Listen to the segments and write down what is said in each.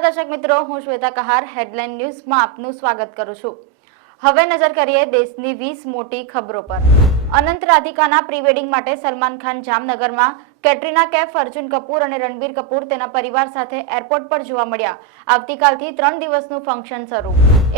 નમસ્કાર દર્શક મિત્રો, હું શ્વેતા કહાર હેડલાઇન ન્યૂઝમાં આપનું સ્વાગત કરું છું। હવે નજર કરીએ દેશની 20 મોટી ખબરો પર। અનંત રાધિકાના પ્રી વેડિંગ માટે સલમાન ખાન જામનગરમાં, કેટરીના કૈફ, અર્જુન કપૂર અને રણબીર કપૂર તેના પરિવાર સાથે એરપોર્ટ પર જોવા મળ્યા। આવતીકાલથી 3 દિવસનું ફંક્શન શરૂ।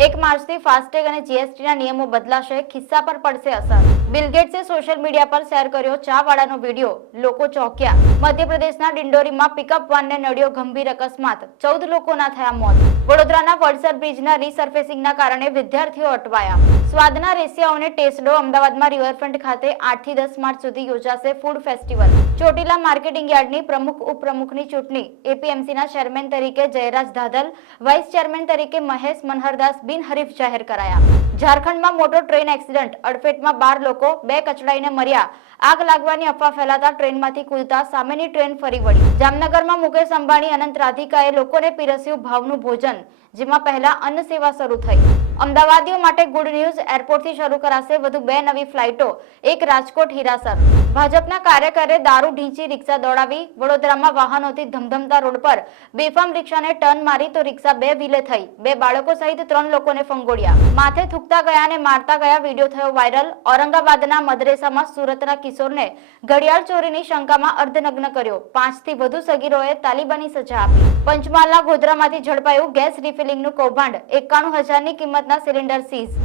1 માર્ચથી ફાસ્ટેગ અને જીએસટીના નિયમો બદલાશે, ખિસ્સા પર પડશે અસર। બિલ ગેટ્સે સોશિયલ મીડિયા પર શેર કર્યો ચાવાળાનો વિડીયો, લોકો ચોંક્યા। મધ્યપ્રદેશના ડિંડોરીમાં પિકઅપ વાનને નડ્યો ગંભીર અકસ્માત, 14 લોકોના થયા મોત। વડોદરાના વડસર બ્રિજના રીસર્ફેસિંગના કારણે વિદ્યાર્થીઓ અટવાયા। સ્વાદના રેસિયાઓને ટેસ્ટો। અમદાવાદમાં રિવરફ્રન્ટ ખાતે 8 થી 10 માર્ચ સુધી યોજાશે ફૂડ ફેસ્ટિવલ। ચોટીલા માર્કેટિંગ યાર્ડની પ્રમુખ ઉપપ્રમુખની ચૂંટણી, એપીએમસીના ચેરમેન તરીકે જયરાજ ધાધલ, વાઇસ ચેરમેન તરીકે મહેશ મનહરદાસ બિનહરીફ જાહેર કરાયા। ઝારખંડમાં મોટો ટ્રેન એક્સિડન્ટ, અડફેટમાં 12 લોકો, 2 કચડાઈને મર્યા। આગ લાગવાની અફવા ફેલાતા ટ્રેનમાંથી કૂદતા સામેની ટ્રેન ફરી વળી। જામનગરમાં મુકેશ અંબાણી અનંત રાધિકાએ લોકોને પીરસ્યું ભાવનું ભોજન, જેમાં પહેલા અન્ન સેવા શરૂ થઈ। અમદાવાદીઓ માટે ગુડ ન્યૂઝ, એરપોર્ટથી શરૂ કરાશે વધુ 2 નવી ફ્લાઇટો, 1 રાજકોટ હીરાસર। ભાજપના કાર્યકરે દારૂ ઢીંચી રિક્ષા દોડાવી। વડોદરામાં વાહનોથી ધમધમતા રોડ પર બેફામ રિક્ષાને ટર્ન મારી તો રિક્ષા 2 વ્હીલે થઈ, 2 બાળકો સહિત 3 લોકોને ફંગોળ્યા। માથે થૂકતા ગયા અને મારતા ગયા વિડીયો થયો વાયરલ। ઔરંગાબાદના મદરેસામાં સુરતના કિશોરને ઘડિયાળ ચોરીની શંકામાં અર્ધનગ્ન કર્યો, 5 થી વધુ સગીરોએ તાલિબાની સજા આપી। પંચમહાલના ગોધરામાંથી ઝડપાયું ગેસ રિફિલિંગનું કૌભાંડ, 91,000ની કિંમતના સિલિન્ડર સીઝ।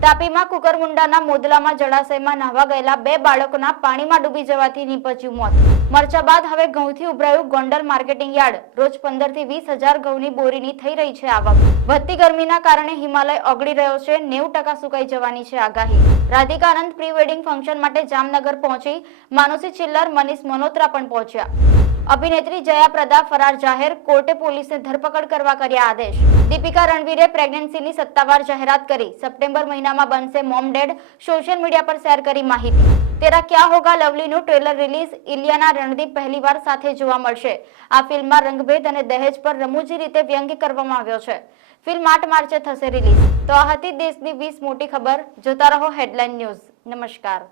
તાપીમાં કુકરમુંડાના મોદલામાં જળાશયમાં નહાવા ગયેલા 2 બાળકોના પાણીમાં ડૂબી જવાથી નીપજ્યું મોત। મરચા બાદ હવે ઘઉંથી ઉભરાયું ગોંડલ માર્કેટિંગ યાર્ડ, રોજ 15 થી 20,000 ઘઉંની બોરીની થઈ રહી છે આવક। વધતી ગરમીના કારણે હિમાલય ઓગળી રહ્યો છે, 90% સુકાઈ જવાની છે આગાહી। રાધિકા આનંદ પ્રી વેડિંગ ફંક્શન માટે જામનગર પહોંચી, માનુષી છિલ્લર, મનીષ મલ્હોત્રા પણ પહોંચ્યા। અભિનેત્રી જયા પ્રદા ફરાર જાહેર, કોર્ટે પોલીસને ધરપકડ કરવા કર્યા આદેશ। દીપિકા રણવીરે પ્રેગ્નન્સીની સત્તાવાર જાહેરાત કરી, સપ્ટેમ્બર મહિનામાં બનશે મોમ ડેડ, સોશિયલ મીડિયા પર શેર કરી માહિતી। તેરા ક્યા હોગા લવલીનું ટ્રેલર રિલીઝ, ઇલિયાના રણદીપ પહેલીવાર સાથે જોવા મળશે। આ ફિલ્મમાં રંગભેદ અને દહેજ પર રમૂજી રીતે વ્યંગ્ય કરવામાં આવ્યો છે। ફિલ્મ 8 માર્ચે થશે રિલીઝ। તો આ હતી દેશની 20 મોટી ખબર। જોતા રહો હેડલાઇન ન્યૂઝ। નમસ્કાર।